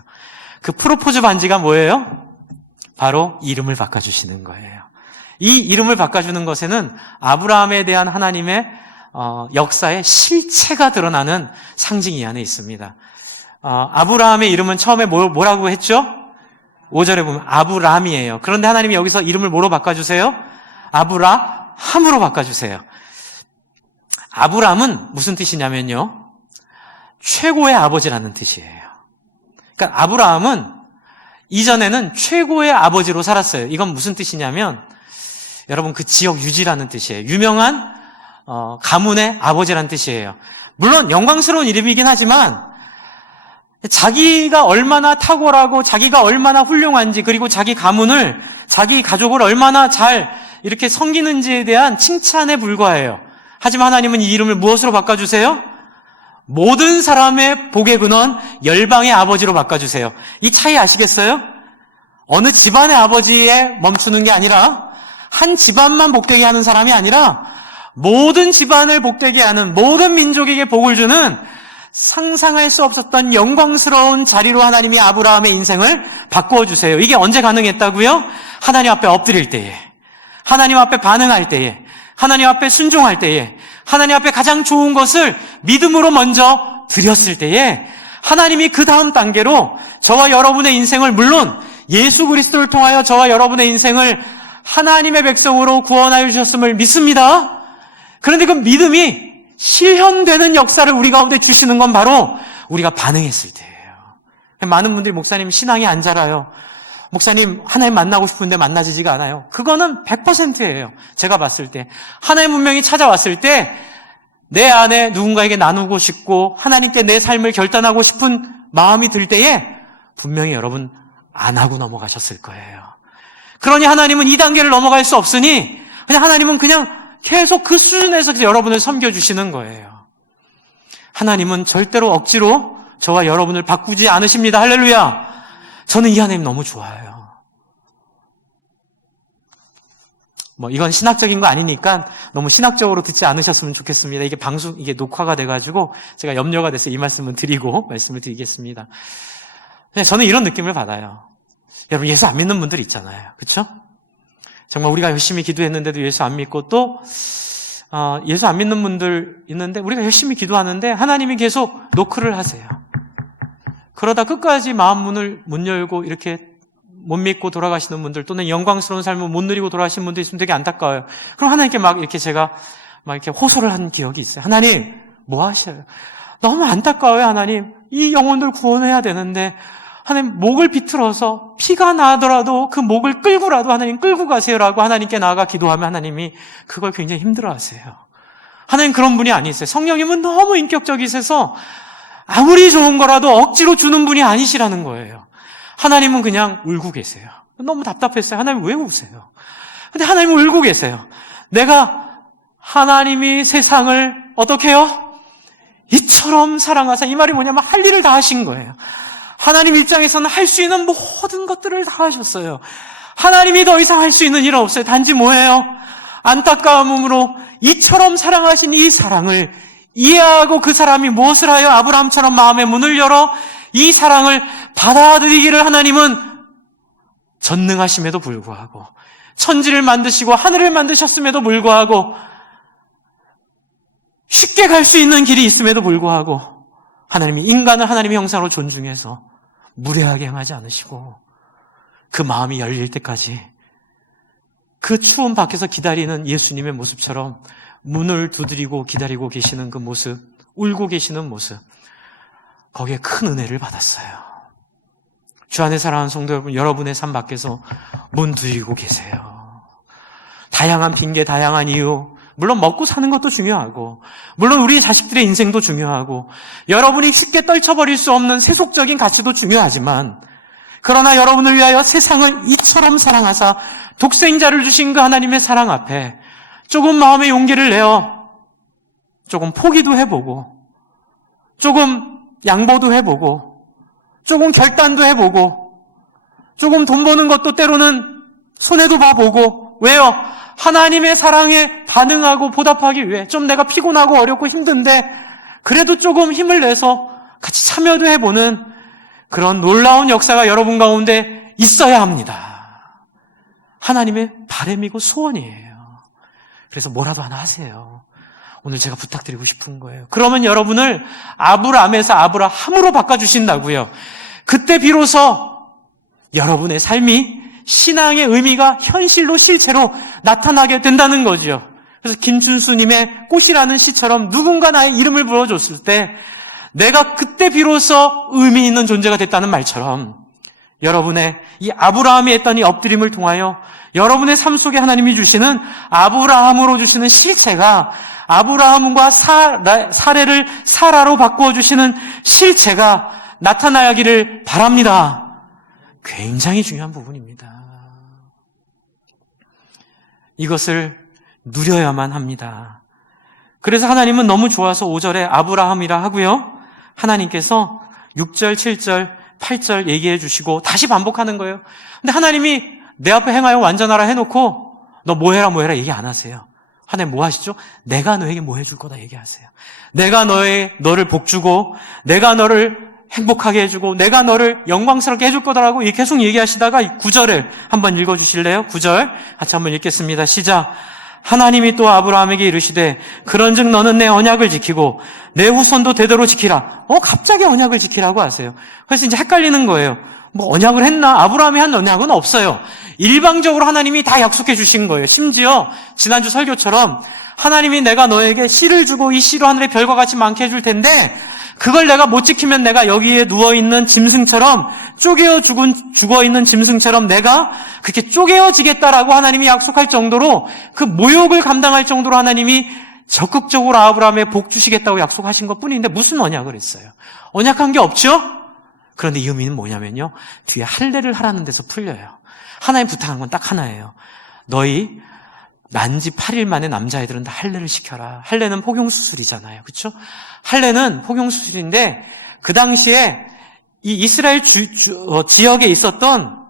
그 프로포즈 반지가 뭐예요? 바로 이름을 바꿔주시는 거예요. 이 이름을 바꿔주는 것에는 아브라함에 대한 하나님의 역사의 실체가 드러나는 상징이 이 안에 있습니다. 아브라함의 이름은 처음에 뭐라고 했죠? 5절에 보면 아브람이에요. 그런데 하나님이 여기서 이름을 뭐로 바꿔주세요? 아브라함으로 바꿔주세요. 아브람은 무슨 뜻이냐면요, 최고의 아버지라는 뜻이에요. 그러니까 아브라함은 이전에는 최고의 아버지로 살았어요. 이건 무슨 뜻이냐면, 여러분 그 지역 유지라는 뜻이에요. 유명한 가문의 아버지란 뜻이에요. 물론 영광스러운 이름이긴 하지만 자기가 얼마나 탁월하고 자기가 얼마나 훌륭한지, 그리고 자기 가문을, 자기 가족을 얼마나 잘 이렇게 섬기는지에 대한 칭찬에 불과해요. 하지만 하나님은 이 이름을 무엇으로 바꿔주세요? 모든 사람의 복의 근원, 열방의 아버지로 바꿔주세요. 이 차이 아시겠어요? 어느 집안의 아버지에 멈추는 게 아니라, 한 집안만 복되게 하는 사람이 아니라 모든 집안을 복되게 하는, 모든 민족에게 복을 주는 상상할 수 없었던 영광스러운 자리로 하나님이 아브라함의 인생을 바꾸어 주세요. 이게 언제 가능했다고요? 하나님 앞에 엎드릴 때에, 하나님 앞에 반응할 때에, 하나님 앞에 순종할 때에, 하나님 앞에 가장 좋은 것을 믿음으로 먼저 드렸을 때에 하나님이 그 다음 단계로 저와 여러분의 인생을, 물론 예수 그리스도를 통하여 저와 여러분의 인생을 하나님의 백성으로 구원하여 주셨음을 믿습니다. 그런데 그 믿음이 실현되는 역사를 우리 가운데 주시는 건 바로 우리가 반응했을 때예요. 많은 분들이 목사님 신앙이 안 자라요. 목사님 하나님 만나고 싶은데 만나지지가 않아요. 그거는 100%예요. 제가 봤을 때 하나님 분명히 찾아왔을 때 내 안에 누군가에게 나누고 싶고 하나님께 내 삶을 결단하고 싶은 마음이 들 때에 분명히 여러분 안 하고 넘어가셨을 거예요. 그러니 하나님은 이 단계를 넘어갈 수 없으니 그냥 하나님은 그냥 계속 그 수준에서 여러분을 섬겨주시는 거예요. 하나님은 절대로 억지로 저와 여러분을 바꾸지 않으십니다. 할렐루야. 저는 이 하나님 너무 좋아요. 이건 신학적인 거 아니니까 너무 신학적으로 듣지 않으셨으면 좋겠습니다. 이게 녹화가 돼가지고 제가 염려가 돼서 이 말씀을 드리겠습니다. 저는 이런 느낌을 받아요. 여러분 예수 안 믿는 분들 있잖아요. 그렇죠? 정말 우리가 열심히 기도했는데도 예수 안 믿고 또 예수 안 믿는 분들 있는데 우리가 열심히 기도하는데 하나님이 계속 노크를 하세요. 그러다 끝까지 마음 문을 못 열고 이렇게 못 믿고 돌아가시는 분들, 또는 영광스러운 삶을 못 누리고 돌아가시는 분들 있으면 되게 안타까워요. 그럼 하나님께 제가 이렇게 호소를 한 기억이 있어요. 하나님 뭐 하셔요? 너무 안타까워요. 하나님 이 영혼들 구원해야 되는데 하나님 목을 비틀어서 피가 나더라도 그 목을 끌고라도 하나님 끌고 가세요라고 하나님께 나아가 기도하면 하나님이 그걸 굉장히 힘들어하세요. 하나님 그런 분이 아니세요. 성령님은 너무 인격적이셔서 아무리 좋은 거라도 억지로 주는 분이 아니시라는 거예요. 하나님은 그냥 울고 계세요. 너무 답답했어요. 하나님 왜 우세요? 근데 하나님은 울고 계세요. 하나님이 세상을 어떻게 해요? 이처럼 사랑하사. 이 말이 뭐냐면 할 일을 다 하신 거예요. 하나님 입장에서는 할 수 있는 모든 것들을 다 하셨어요. 하나님이 더 이상 할 수 있는 일은 없어요. 단지 뭐예요? 안타까움으로 이처럼 사랑하신 이 사랑을 이해하고 그 사람이 무엇을 하여 아브라함처럼 마음의 문을 열어 이 사랑을 받아들이기를 하나님은 전능하심에도 불구하고, 천지를 만드시고 하늘을 만드셨음에도 불구하고, 쉽게 갈 수 있는 길이 있음에도 불구하고 하나님이 인간을 하나님의 형상으로 존중해서 무례하게 행하지 않으시고 그 마음이 열릴 때까지 그 추운 밖에서 기다리는 예수님의 모습처럼 문을 두드리고 기다리고 계시는 그 모습, 울고 계시는 모습, 거기에 큰 은혜를 받았어요. 주 안에 사랑하는 성도 여러분, 여러분의 삶 밖에서 문 두드리고 계세요. 다양한 핑계, 다양한 이유, 물론 먹고 사는 것도 중요하고, 물론 우리 자식들의 인생도 중요하고, 여러분이 쉽게 떨쳐버릴 수 없는 세속적인 가치도 중요하지만, 그러나 여러분을 위하여 세상을 이처럼 사랑하사 독생자를 주신 그 하나님의 사랑 앞에 조금 마음의 용기를 내어 조금 포기도 해보고, 조금 양보도 해보고, 조금 결단도 해보고, 조금 돈 버는 것도 때로는 손해도 봐보고, 왜요? 하나님의 사랑에 반응하고 보답하기 위해 좀 내가 피곤하고 어렵고 힘든데 그래도 조금 힘을 내서 같이 참여도 해보는 그런 놀라운 역사가 여러분 가운데 있어야 합니다. 하나님의 바람이고 소원이에요. 그래서 뭐라도 하나 하세요. 오늘 제가 부탁드리고 싶은 거예요. 그러면 여러분을 아브라함에서 아브라함으로 바꿔주신다고요. 그때 비로소 여러분의 삶이 신앙의 의미가 현실로 실체로 나타나게 된다는 거죠. 그래서 김춘수님의 꽃이라는 시처럼 누군가 나의 이름을 불러줬을 때 내가 그때 비로소 의미 있는 존재가 됐다는 말처럼 여러분의 이 아브라함이 했던 이 엎드림을 통하여 여러분의 삶 속에 하나님이 주시는 아브라함으로 주시는 실체가 아브라함과 사례를 사라로 바꾸어 주시는 실체가 나타나기를 바랍니다. 굉장히 중요한 부분입니다. 이것을 누려야만 합니다. 그래서 하나님은 너무 좋아서 5절에 아브라함이라 하고요. 하나님께서 6절, 7절, 8절 얘기해 주시고 다시 반복하는 거예요. 근데 하나님이 내 앞에 행하여 완전하라 해놓고 너 뭐 해라 얘기 안 하세요. 하나님 뭐 하시죠? 내가 너에게 뭐 해줄 거다 얘기하세요. 내가 너를 복주고 내가 너를 행복하게 해주고 내가 너를 영광스럽게 해줄 거다라고 계속 얘기하시다가 9절을 한번 읽어주실래요? 9절 같이 한번 읽겠습니다. 시작. 하나님이 또 아브라함에게 이르시되 그런즉 너는 내 언약을 지키고 내 후손도 대대로 지키라. 갑자기 언약을 지키라고 하세요. 그래서 이제 헷갈리는 거예요. 뭐 언약을 했나? 아브라함이 한 언약은 없어요. 일방적으로 하나님이 다 약속해 주신 거예요. 심지어 지난주 설교처럼 하나님이 내가 너에게 씨를 주고 이 씨로 하늘의 별과 같이 많게 해줄 텐데 그걸 내가 못 지키면 내가 여기에 누워있는 짐승처럼 죽어있는 짐승처럼 내가 그렇게 쪼개어지겠다라고 하나님이 약속할 정도로 그 모욕을 감당할 정도로 하나님이 적극적으로 아브라함에 복 주시겠다고 약속하신 것 뿐인데 무슨 언약을 했어요? 언약한 게 없죠? 그런데 이 의미는 뭐냐면요. 뒤에 할례를 하라는 데서 풀려요. 하나님 부탁한 건 딱 하나예요. 너희 난지 8일 만에 남자애들은 다 할례를 시켜라. 할례는 포경수술이잖아요. 그렇죠? 할례는 포경수술인데 그 당시에 이 이스라엘 지역에 있었던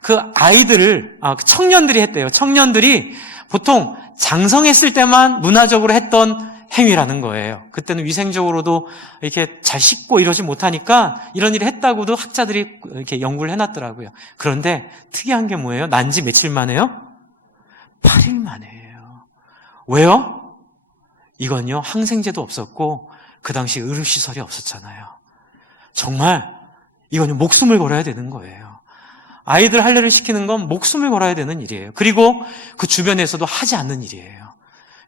그 아이들을 청년들이 했대요. 청년들이 보통 장성했을 때만 문화적으로 했던 행위라는 거예요. 그때는 위생적으로도 이렇게 잘 씻고 이러지 못하니까 이런 일을 했다고도 학자들이 이렇게 연구를 해놨더라고요. 그런데 특이한 게 뭐예요? 난지 며칠 만에요? 8일 만에예요. 왜요? 이건요, 항생제도 없었고 그 당시 의료시설이 없었잖아요. 정말 이건요, 목숨을 걸어야 되는 거예요. 아이들 할례를 시키는 건 목숨을 걸어야 되는 일이에요. 그리고 그 주변에서도 하지 않는 일이에요.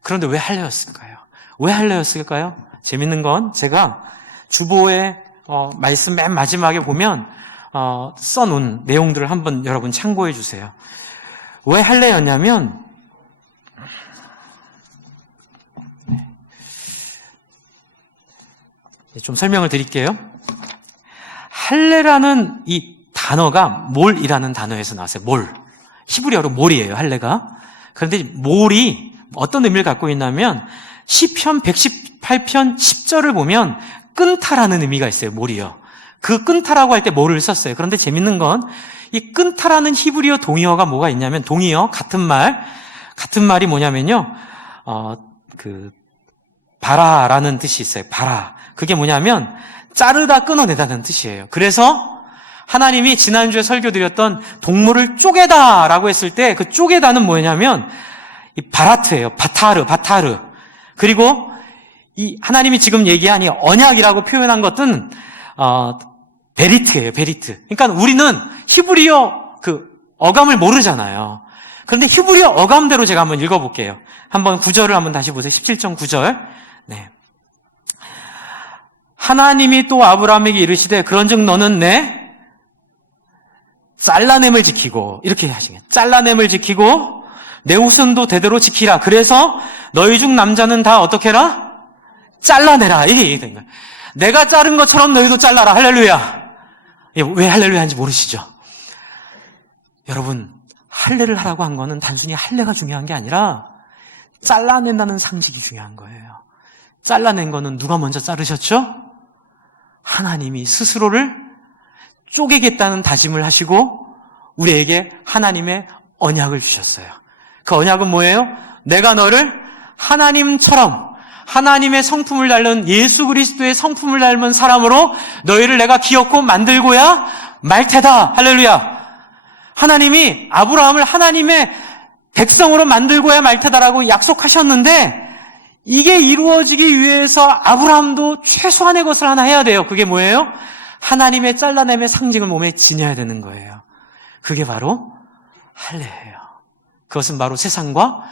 그런데 왜 할례였을까요? 왜 할례였을까요? 재밌는 건 제가 주보의 말씀 맨 마지막에 보면 써놓은 내용들을 한번 여러분 참고해 주세요. 왜 할례였냐면 좀 설명을 드릴게요. 할례라는 이 단어가 몰이라는 단어에서 나왔어요. 몰. 히브리어로 몰이에요. 할례가. 그런데 몰이 어떤 의미를 갖고 있냐면 시편 118편 10절을 보면 끊다라는 의미가 있어요. 몰이요. 그 끊다라고 할 때 몰을 썼어요. 그런데 재밌는 건 이 끊다라는 히브리어 동의어가 뭐가 있냐면 동의어 같은 말이 뭐냐면요. 바라라는 뜻이 있어요. 바라. 그게 뭐냐면 자르다 끊어내다는 뜻이에요. 그래서 하나님이 지난주에 설교드렸던 동물을 쪼개다라고 했을 때 그 쪼개다는 뭐냐면 이 바라트예요. 바타르. 그리고 이 하나님이 지금 얘기한 이 언약이라고 표현한 것은 베리트예요. 베리트. 그러니까 우리는 히브리어 그 어감을 모르잖아요. 그런데 히브리어 어감대로 제가 한번 읽어볼게요. 한번 9절을 한번 다시 보세요. 17.9절. 네. 하나님이 또 아브라함에게 이르시되 그런즉 너는 내 잘라냄을 지키고 이렇게 하시겠어요. 잘라냄을 지키고 내 후손도 대대로 지키라. 그래서 너희 중 남자는 다 어떻게 해라? 잘라내라. 이게 얘기된 거예요. 내가 자른 것처럼 너희도 잘라라. 할렐루야. 왜 할렐루야 하는지 모르시죠? 여러분, 할례를 하라고 한 거는 단순히 할례가 중요한 게 아니라 잘라낸다는 상식이 중요한 거예요. 잘라낸 거는 누가 먼저 자르셨죠? 하나님이 스스로를 쪼개겠다는 다짐을 하시고 우리에게 하나님의 언약을 주셨어요. 그 언약은 뭐예요? 내가 너를 하나님처럼 하나님의 성품을 닮은 예수 그리스도의 성품을 닮은 사람으로 너희를 내가 기업고 만들고야 말 테다. 할렐루야. 하나님이 아브라함을 하나님의 백성으로 만들고야 말 테다라고 약속하셨는데 이게 이루어지기 위해서 아브라함도 최소한의 것을 하나 해야 돼요. 그게 뭐예요? 하나님의 잘라냄의 상징을 몸에 지녀야 되는 거예요. 그게 바로 할례예요. 그것은 바로 세상과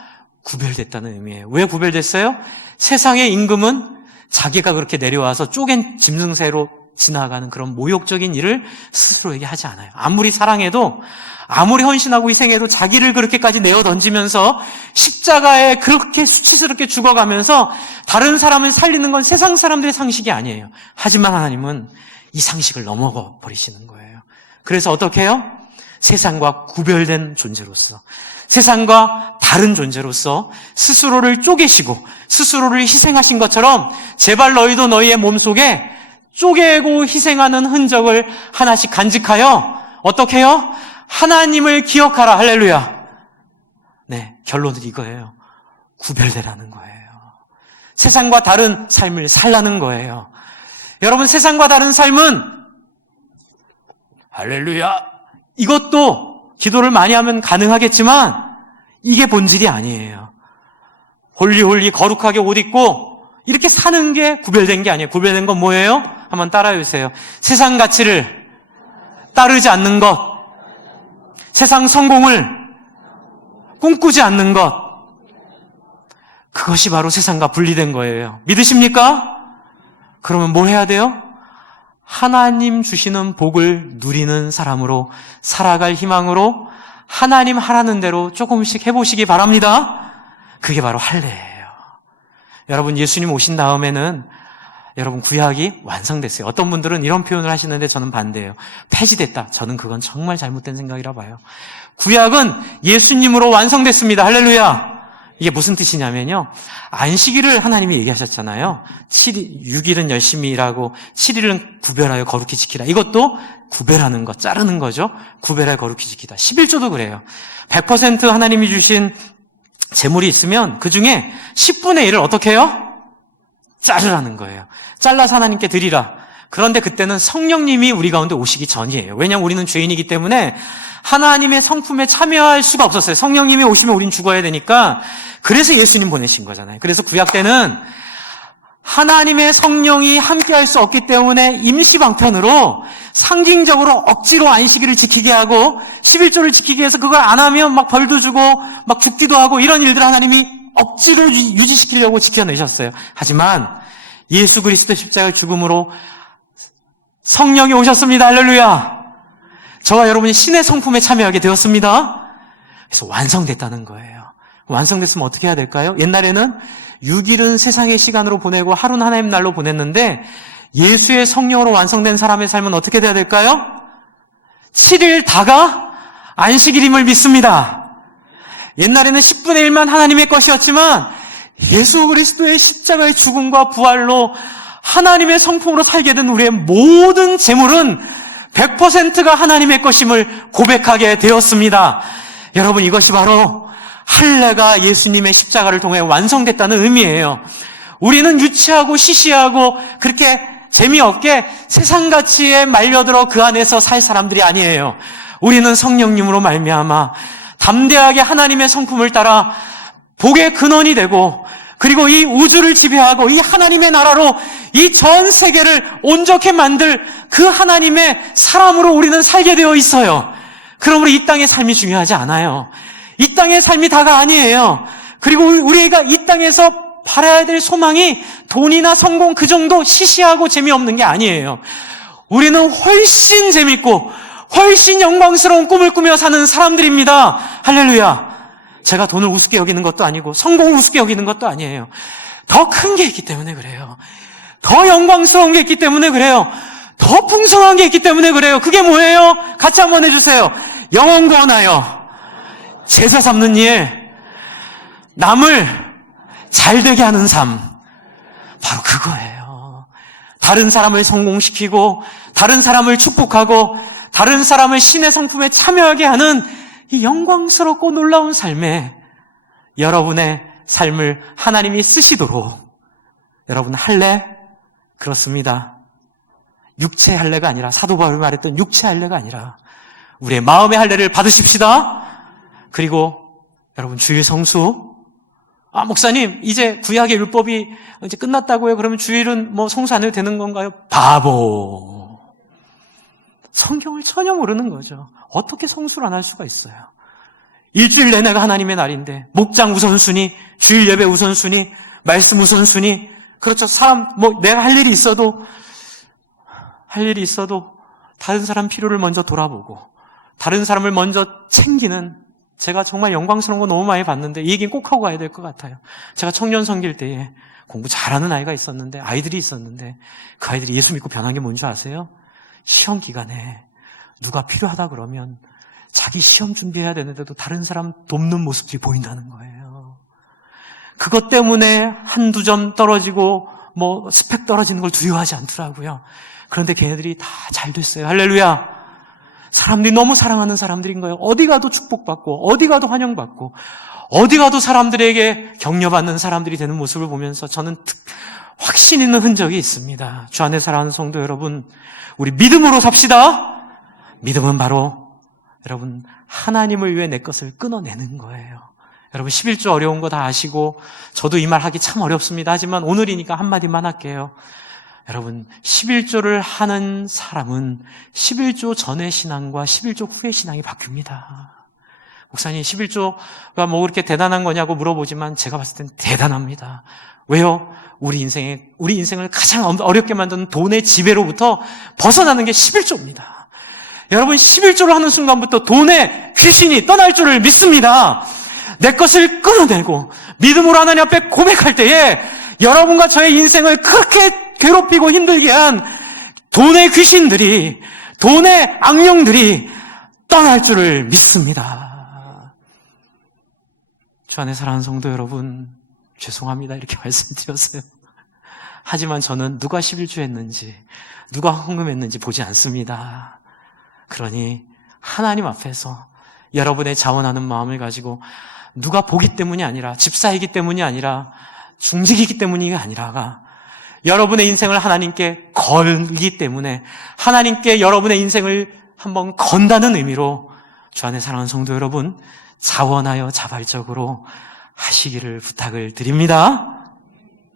구별됐다는 의미예요. 왜 구별됐어요? 세상의 임금은 자기가 그렇게 내려와서 쪼갠 짐승새로 지나가는 그런 모욕적인 일을 스스로에게 하지 않아요. 아무리 사랑해도, 아무리 헌신하고 희생해도 자기를 그렇게까지 내어 던지면서 십자가에 그렇게 수치스럽게 죽어가면서 다른 사람을 살리는 건 세상 사람들의 상식이 아니에요. 하지만 하나님은 이 상식을 넘어가 버리시는 거예요. 그래서 어떻게 해요? 세상과 구별된 존재로서, 세상과 다른 존재로서 스스로를 쪼개시고 스스로를 희생하신 것처럼 제발 너희도 너희의 몸속에 쪼개고 희생하는 흔적을 하나씩 간직하여 어떻게 해요? 하나님을 기억하라. 할렐루야. 네, 결론은 이거예요. 구별되라는 거예요. 세상과 다른 삶을 살라는 거예요. 여러분, 세상과 다른 삶은 할렐루야, 이것도 기도를 많이 하면 가능하겠지만 이게 본질이 아니에요. 홀리 거룩하게 옷 입고 이렇게 사는 게 구별된 게 아니에요. 구별된 건 뭐예요? 한번 따라해 주세요. 세상 가치를 따르지 않는 것, 세상 성공을 꿈꾸지 않는 것, 그것이 바로 세상과 분리된 거예요. 믿으십니까? 그러면 뭘 해야 돼요? 하나님 주시는 복을 누리는 사람으로 살아갈 희망으로 하나님 하라는 대로 조금씩 해보시기 바랍니다. 그게 바로 할례예요. 여러분, 예수님 오신 다음에는 여러분 구약이 완성됐어요. 어떤 분들은 이런 표현을 하시는데 저는 반대예요. 폐지됐다. 저는 그건 정말 잘못된 생각이라 봐요. 구약은 예수님으로 완성됐습니다. 할렐루야. 이게 무슨 뜻이냐면요, 안식일을 하나님이 얘기하셨잖아요. 6일은 열심히 일하고 7일은 구별하여 거룩히 지키라. 이것도 구별하는 것, 자르는 거죠. 구별하여 거룩히 지키다. 11조도 그래요. 100% 하나님이 주신 재물이 있으면 그 중에 10분의 1을 어떻게 해요? 자르라는 거예요. 잘라서 하나님께 드리라. 그런데 그때는 성령님이 우리 가운데 오시기 전이에요. 왜냐하면 우리는 죄인이기 때문에 하나님의 성품에 참여할 수가 없었어요. 성령님이 오시면 우린 죽어야 되니까. 그래서 예수님 보내신 거잖아요. 그래서 구약 때는 하나님의 성령이 함께할 수 없기 때문에 임시방편으로 상징적으로 억지로 안식일을 지키게 하고 11조를 지키게 해서 그걸 안 하면 막 벌도 주고 막 죽기도 하고 이런 일들을 하나님이 억지로 유지시키려고 지켜내셨어요. 하지만 예수 그리스도 십자가의 죽음으로 성령이 오셨습니다. 할렐루야. 저와 여러분이 신의 성품에 참여하게 되었습니다. 그래서 완성됐다는 거예요. 완성됐으면 어떻게 해야 될까요? 옛날에는 6일은 세상의 시간으로 보내고 하루는 하나님 날로 보냈는데 예수의 성령으로 완성된 사람의 삶은 어떻게 돼야 될까요? 7일 다가 안식일임을 믿습니다. 옛날에는 10분의 1만 하나님의 것이었지만 예수 그리스도의 십자가의 죽음과 부활로 하나님의 성품으로 살게 된 우리의 모든 재물은 100%가 하나님의 것임을 고백하게 되었습니다. 여러분, 이것이 바로 할례가 예수님의 십자가를 통해 완성됐다는 의미예요. 우리는 유치하고 시시하고 그렇게 재미없게 세상 가치에 말려들어 그 안에서 살 사람들이 아니에요. 우리는 성령님으로 말미암아 담대하게 하나님의 성품을 따라 복의 근원이 되고, 그리고 이 우주를 지배하고 이 하나님의 나라로 이 전 세계를 온전케 만들 그 하나님의 사람으로 우리는 살게 되어 있어요. 그러므로 이 땅의 삶이 중요하지 않아요. 이 땅의 삶이 다가 아니에요. 그리고 우리가 이 땅에서 바라야 될 소망이 돈이나 성공 그 정도 시시하고 재미없는 게 아니에요. 우리는 훨씬 재밌고 훨씬 영광스러운 꿈을 꾸며 사는 사람들입니다. 할렐루야. 제가 돈을 우습게 여기는 것도 아니고 성공을 우습게 여기는 것도 아니에요. 더 큰 게 있기 때문에 그래요. 더 영광스러운 게 있기 때문에 그래요. 더 풍성한 게 있기 때문에 그래요. 그게 뭐예요? 같이 한번 해주세요. 영원 구원하여 제사 삼는 일, 남을 잘되게 하는 삶, 바로 그거예요. 다른 사람을 성공시키고 다른 사람을 축복하고 다른 사람을 신의 성품에 참여하게 하는 이 영광스럽고 놀라운 삶에 여러분의 삶을 하나님이 쓰시도록, 여러분 할례, 그렇습니다. 육체 할례가 아니라, 사도 바울이 말했던 육체 할례가 아니라 우리의 마음의 할례를 받으십시다. 그리고 여러분 주일 성수, 목사님 이제 구약의 율법이 이제 끝났다고요? 그러면 주일은 뭐 성수 안 해도 되는 건가요? 바보. 성경을 전혀 모르는 거죠. 어떻게 성수를 안 할 수가 있어요? 일주일 내내가 하나님의 날인데 목장 우선순위, 주일 예배 우선순위, 말씀 우선순위, 그렇죠. 사람 내가 할 일이 있어도 할 일이 있어도 다른 사람 필요를 먼저 돌아보고 다른 사람을 먼저 챙기는, 제가 정말 영광스러운 거 너무 많이 봤는데 이 얘기는 꼭 하고 가야 될 것 같아요. 제가 청년 섬길 때에 공부 잘하는 아이가 있었는데, 아이들이 있었는데, 그 아이들이 예수 믿고 변한 게 뭔지 아세요? 시험 기간에 누가 필요하다 그러면 자기 시험 준비해야 되는데도 다른 사람 돕는 모습들이 보인다는 거예요. 그것 때문에 한두 점 떨어지고 스펙 떨어지는 걸 두려워하지 않더라고요. 그런데 걔네들이 다 잘 됐어요. 할렐루야. 사람들이 너무 사랑하는 사람들인 거예요. 어디 가도 축복받고 어디 가도 환영받고 어디 가도 사람들에게 격려받는 사람들이 되는 모습을 보면서 저는 확신 있는 흔적이 있습니다. 주 안에 사랑하는 성도 여러분, 우리 믿음으로 삽시다. 믿음은 바로 여러분 하나님을 위해 내 것을 끊어내는 거예요. 여러분 11조 어려운 거 다 아시고 저도 이 말 하기 참 어렵습니다. 하지만 오늘이니까 한마디만 할게요. 여러분 11조를 하는 사람은 11조 전의 신앙과 11조 후의 신앙이 바뀝니다. 목사님 11조가 그렇게 대단한 거냐고 물어보지만 제가 봤을 땐 대단합니다. 왜요? 우리 인생을 가장 어렵게 만드는 돈의 지배로부터 벗어나는 게 11조입니다. 여러분 11조를 하는 순간부터 돈의 귀신이 떠날 줄을 믿습니다. 내 것을 끊어내고 믿음으로 하나님 앞에 고백할 때에 여러분과 저의 인생을 그렇게 괴롭히고 힘들게 한 돈의 귀신들이, 돈의 악령들이 떠날 줄을 믿습니다. 주 안에 사랑하는 성도 여러분, 죄송합니다. 이렇게 말씀드렸어요. 하지만 저는 누가 11조 했는지, 누가 헌금했는지 보지 않습니다. 그러니 하나님 앞에서 여러분의 자원하는 마음을 가지고 누가 보기 때문이 아니라, 집사이기 때문이 아니라, 중직이기 때문이 아니라가 여러분의 인생을 하나님께 걸기 때문에 하나님께 여러분의 인생을 한번 건다는 의미로 주 안에 사랑하는 성도 여러분, 자원하여 자발적으로 하시기를 부탁을 드립니다.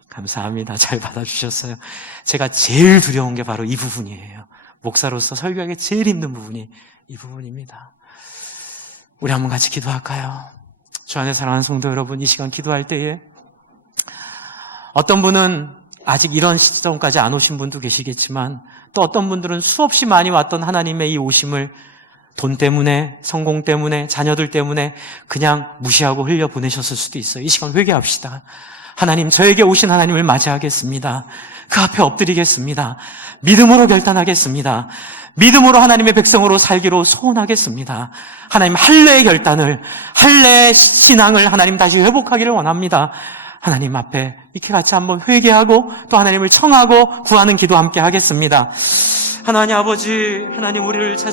감사합니다. 잘 받아주셨어요. 제가 제일 두려운 게 바로 이 부분이에요. 목사로서 설교하기 제일 힘든 부분이 이 부분입니다. 우리 한번 같이 기도할까요? 주 안에 사랑하는 성도 여러분, 이 시간 기도할 때에 어떤 분은 아직 이런 시점까지 안 오신 분도 계시겠지만 또 어떤 분들은 수없이 많이 왔던 하나님의 이 오심을 돈 때문에, 성공 때문에, 자녀들 때문에 그냥 무시하고 흘려보내셨을 수도 있어요. 이 시간 회개합시다. 하나님, 저에게 오신 하나님을 맞이하겠습니다. 그 앞에 엎드리겠습니다. 믿음으로 결단하겠습니다. 믿음으로 하나님의 백성으로 살기로 소원하겠습니다. 하나님, 할례의 결단을, 할례의 신앙을 하나님 다시 회복하기를 원합니다. 하나님 앞에 이렇게 같이 한번 회개하고 또 하나님을 청하고 구하는 기도 함께 하겠습니다. 하나님 아버지, 하나님 우리를 찾아